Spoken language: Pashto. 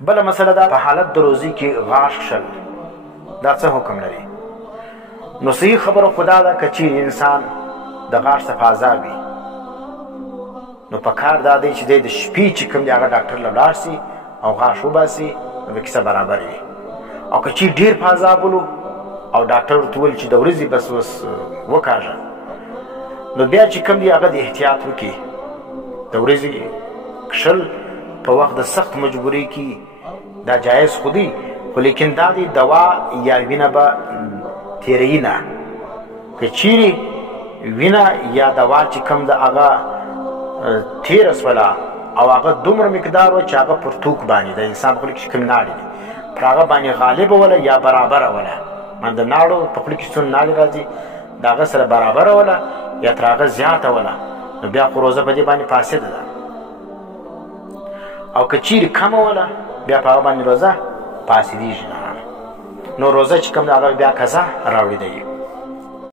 بله مسله دا په حالت د روزي کې غاښ کښل دا څه حکم لري؟ نو صحیح خبره خو دا ده که چیرې انسان د غاښ څخه آزاد وي نو په کار دا دی چې دی د شپې چې کوم دی هغه ډاکټر له ولاړ سي او غاښ وباسي نو به کیسه برابر وي. او که چیرې ډېر په عذاب ولو او ډاکټر ورته وویل چې د ورځې بس اوس وکاږه نو بیا چې کوم دی هغه د احتیاط وکړي. د ورځې کښل په وخت د سخت مجبورۍ کې دا جایز خو دی خو لیکن دا دی دوا یا وینه به تیروي نه. که چیرې وینه یا دوا چې کوم د هغه تیره سوله او هغه دومره مقدار و چې هغه پر توک باندې د انسان په خوله کې چې کوم ناړې دي پر هغه باندې غالبه وله یا برابره وله من د ناړو په خوله کې څومره ناړې راځي د هغه سره برابره وله یا تر هغه زیاته وله نو بیا خو روزه په دې باندې فاسده ده. او که چیرې کمه وله بیا په هغه باندې روزه فاسدېږي نه. نو روزه چې کوم د هغه بیا قضا راوړې دی.